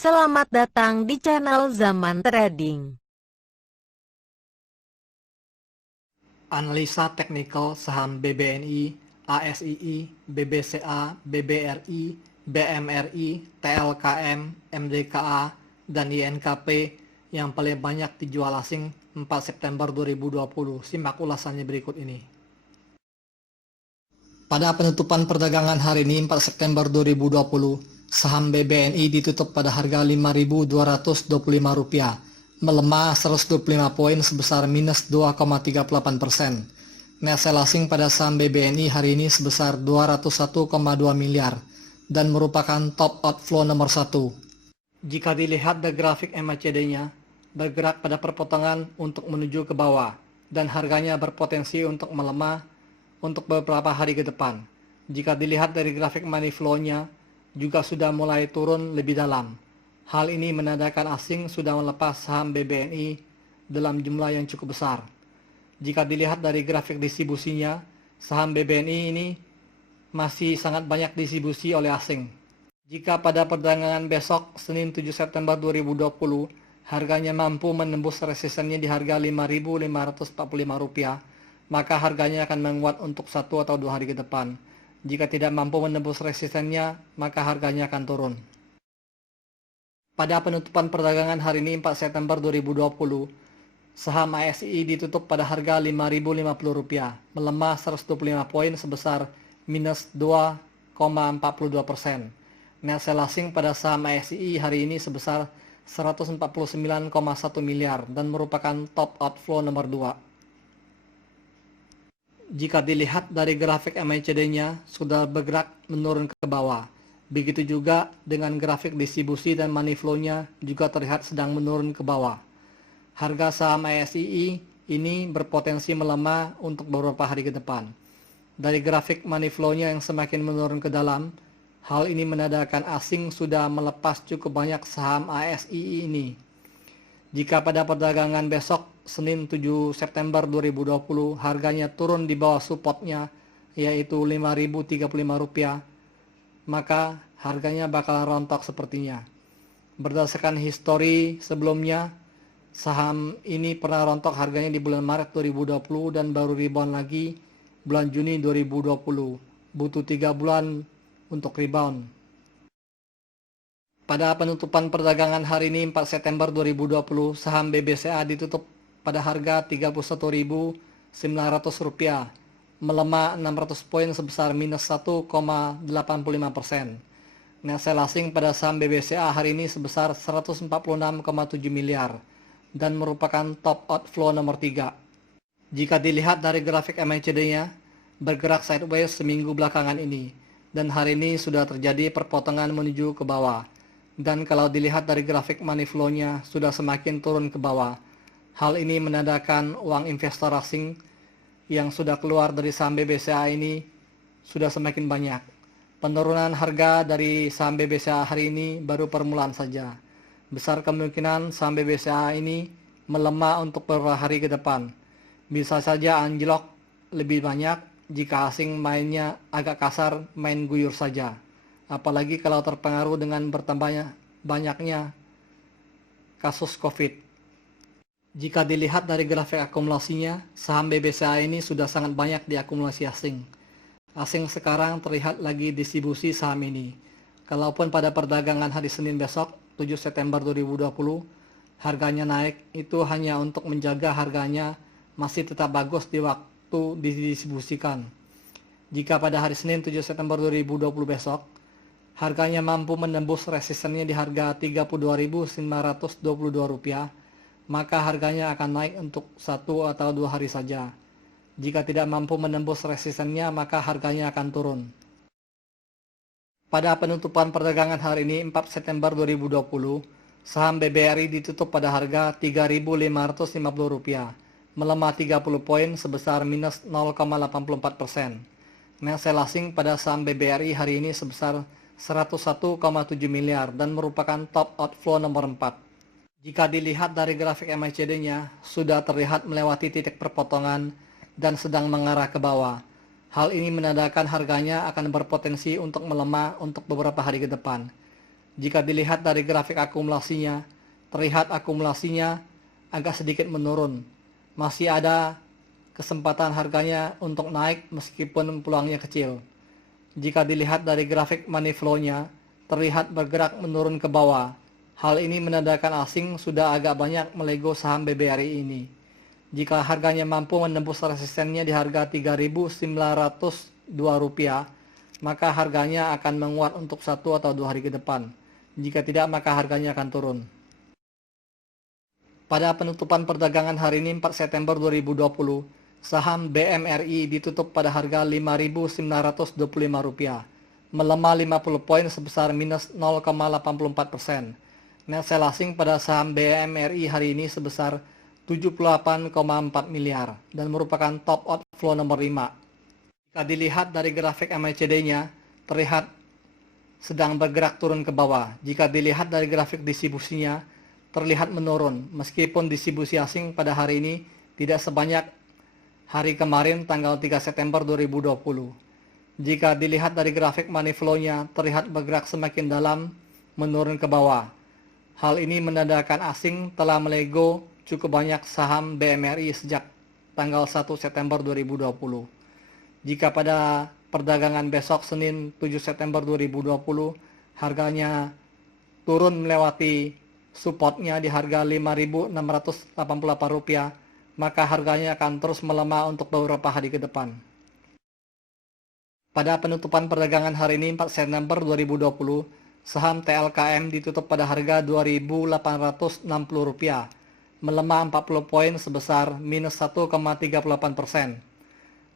Selamat datang di channel Zaman Trading. Analisa teknikal saham BBNI, ASII, BBCA, BBRI, BMRI, TLKM, MDKA, dan INKP yang paling banyak dijual asing 4 September 2020. Simak ulasannya berikut ini. Pada penutupan perdagangan hari ini 4 September 2020, saham BBNI ditutup pada harga Rp5.225, melemah 125 poin sebesar minus 2,38%. Net sell asing pada saham BBNI hari ini sebesar 201,2 miliar dan merupakan top outflow nomor 1. Jika dilihat dari grafik MACD-nya, bergerak pada perpotongan untuk menuju ke bawah dan harganya berpotensi untuk melemah untuk beberapa hari ke depan. Jika dilihat dari grafik money flow-nya, juga sudah mulai turun lebih dalam. Hal ini menandakan asing sudah melepas saham BBNI dalam jumlah yang cukup besar. Jika dilihat dari grafik distribusinya, saham BBNI ini masih sangat banyak distribusi oleh asing. Jika pada perdagangan besok, Senin 7 September 2020, harganya mampu menembus resistennya di harga Rp5.545, maka harganya akan menguat untuk 1 atau 2 hari ke depan. Jika tidak mampu menembus resistennya, maka harganya akan turun. Pada penutupan perdagangan hari ini 4 September 2020, saham ASI ditutup pada harga Rp5.050, melemah 125 poin sebesar minus 2,42%. Net sell asing pada saham ASI hari ini sebesar 149,1 miliar dan merupakan top outflow nomor 2. Jika dilihat dari grafik MACD-nya sudah bergerak menurun ke bawah. Begitu juga dengan grafik distribusi dan money flow-nya juga terlihat sedang menurun ke bawah. Harga saham ASII ini berpotensi melemah untuk beberapa hari ke depan. Dari grafik money flow-nya yang semakin menurun ke dalam, hal ini menandakan asing sudah melepas cukup banyak saham ASII ini. Jika pada perdagangan besok, Senin 7 September 2020, harganya turun di bawah supportnya, yaitu Rp5.035, maka harganya bakal rontok sepertinya. Berdasarkan histori sebelumnya, saham ini pernah rontok harganya di bulan Maret 2020 dan baru rebound lagi bulan Juni 2020. Butuh 3 bulan untuk rebound. Pada penutupan perdagangan hari ini 4 September 2020, saham BBCA ditutup pada harga Rp31.900, melemah 600 poin sebesar minus 1,85%. Net sell asing pada saham BBCA hari ini sebesar 146,7 miliar dan merupakan top outflow nomor 3. Jika dilihat dari grafik MACD-nya, bergerak sideways seminggu belakangan ini, dan hari ini sudah terjadi perpotongan menuju ke bawah. Dan kalau dilihat dari grafik money flow-nya sudah semakin turun ke bawah. Hal ini menandakan uang investor asing yang sudah keluar dari saham BBCA ini sudah semakin banyak. Penurunan harga dari saham BBCA hari ini baru permulaan saja. Besar kemungkinan saham BBCA ini melemah untuk beberapa hari ke depan. Bisa saja anjlok lebih banyak jika asing mainnya agak kasar, main guyur saja. Apalagi kalau terpengaruh dengan bertambahnya banyaknya kasus COVID. Jika dilihat dari grafik akumulasinya, saham BBCA ini sudah sangat banyak diakumulasi asing. Asing sekarang terlihat lagi distribusi saham ini. Kalaupun pada perdagangan hari Senin besok, 7 September 2020, harganya naik, itu hanya untuk menjaga harganya masih tetap bagus di waktu didistribusikan. Jika pada hari Senin 7 September 2020 besok, harganya mampu menembus resistennya di harga Rp32.922, maka harganya akan naik untuk 1 atau 2 hari saja. Jika tidak mampu menembus resistennya, maka harganya akan turun. Pada penutupan perdagangan hari ini 4 September 2020, saham BBRI ditutup pada harga Rp3.550, melemah 30 poin sebesar minus 0,84%. Net sell asing pada saham BBRI hari ini sebesar 101,7 miliar dan merupakan top outflow nomor 4. Jika dilihat dari grafik MACD-nya, sudah terlihat melewati titik perpotongan dan sedang mengarah ke bawah. Hal ini menandakan harganya akan berpotensi untuk melemah untuk beberapa hari ke depan. Jika dilihat dari grafik akumulasinya, terlihat akumulasinya agak sedikit menurun. Masih ada kesempatan harganya untuk naik meskipun peluangnya kecil. Jika dilihat dari grafik money flow-nya, terlihat bergerak menurun ke bawah. Hal ini menandakan asing sudah agak banyak melego saham BBRI ini. Jika harganya mampu menembus resistennya di harga Rp3.902, maka harganya akan menguat untuk 1 atau 2 hari ke depan. Jika tidak, maka harganya akan turun. Pada penutupan perdagangan hari ini 4 September 2020, saham BMRI ditutup pada harga Rp5.925, melemah 50 poin sebesar minus 0,84%. Net sell asing pada saham BMRI hari ini sebesar 78,4 miliar dan merupakan top outflow nomor 5. Jika dilihat dari grafik MACD-nya, terlihat sedang bergerak turun ke bawah. Jika dilihat dari grafik distribusinya, terlihat menurun, meskipun distribusi asing pada hari ini tidak sebanyak hari kemarin tanggal 3 September 2020. Jika dilihat dari grafik money flow-nya, terlihat bergerak semakin dalam, menurun ke bawah. Hal ini menandakan asing telah melego cukup banyak saham BMRI sejak tanggal 1 September 2020. Jika pada perdagangan besok Senin 7 September 2020, harganya turun melewati supportnya di harga Rp5.688, maka harganya akan terus melemah untuk beberapa hari ke depan. Pada penutupan perdagangan hari ini 4 September 2020, saham TLKM ditutup pada harga Rp2.860, melemah 40 poin sebesar minus 1,38%.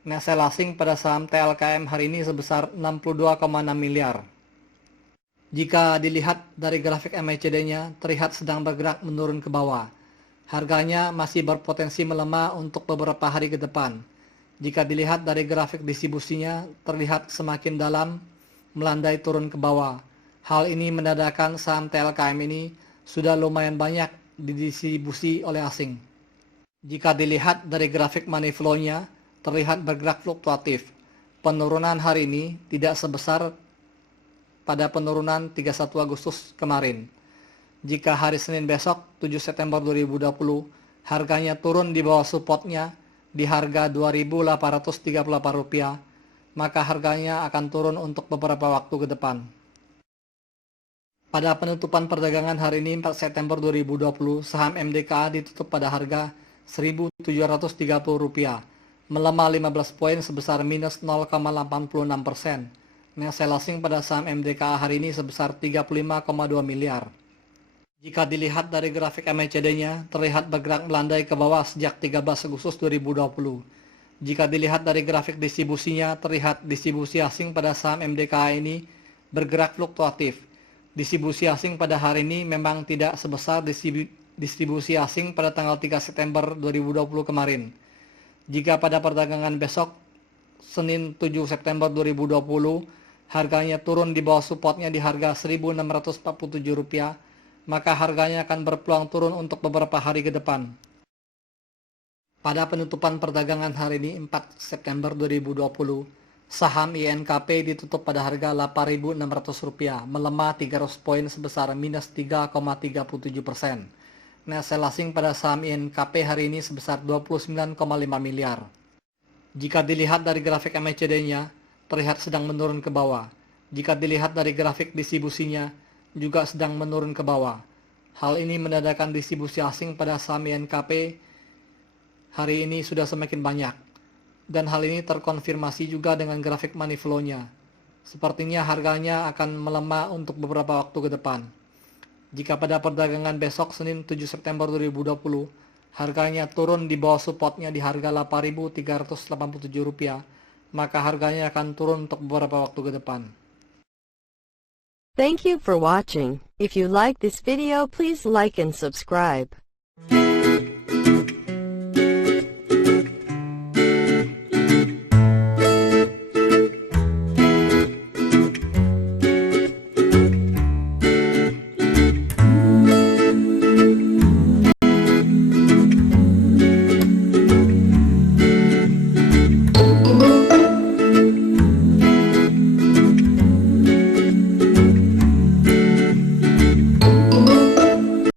Net sell asing pada saham TLKM hari ini sebesar 62,6 miliar. Jika dilihat dari grafik MACD-nya, terlihat sedang bergerak menurun ke bawah. Harganya masih berpotensi melemah untuk beberapa hari ke depan. Jika dilihat dari grafik distribusinya, terlihat semakin dalam, melandai turun ke bawah. Hal ini menandakan saham TLKM ini sudah lumayan banyak didistribusi oleh asing. Jika dilihat dari grafik money flow-nya, terlihat bergerak fluktuatif. Penurunan hari ini tidak sebesar pada penurunan 31 Agustus kemarin. Jika hari Senin besok 7 September 2020 harganya turun di bawah supportnya di harga Rp2.838, maka harganya akan turun untuk beberapa waktu ke depan. Pada penutupan perdagangan hari ini 4 September 2020, saham MDKA ditutup pada harga Rp1.730, melemah 15 poin sebesar minus 0,86%. Net sell asing pada saham MDKA hari ini sebesar 35,2 miliar. Jika dilihat dari grafik MACD-nya, terlihat bergerak melandai ke bawah sejak 13 Agustus 2020. Jika dilihat dari grafik distribusinya, terlihat distribusi asing pada saham MDKA ini bergerak fluktuatif. Distribusi asing pada hari ini memang tidak sebesar distribusi asing pada tanggal 3 September 2020 kemarin. Jika pada perdagangan besok, Senin 7 September 2020, harganya turun di bawah supportnya di harga Rp1.647, maka harganya akan berpeluang turun untuk beberapa hari ke depan. Pada penutupan perdagangan hari ini 4 September 2020, saham INKP ditutup pada harga Rp8.600, melemah 300 poin sebesar minus 3,37%. Net sell asing pada saham INKP hari ini sebesar 29,5 miliar. Jika dilihat dari grafik MACD-nya, terlihat sedang menurun ke bawah. Jika dilihat dari grafik distribusinya, juga sedang menurun ke bawah. Hal ini menandakan distribusi asing pada saham INKP hari ini sudah semakin banyak. Dan hal ini terkonfirmasi juga dengan grafik money flow-nya. Sepertinya harganya akan melemah untuk beberapa waktu ke depan. Jika pada perdagangan besok Senin 7 September 2020, harganya turun di bawah supportnya di harga Rp8.387, maka harganya akan turun untuk beberapa waktu ke depan. Thank you for watching. If you like this video, please like and subscribe.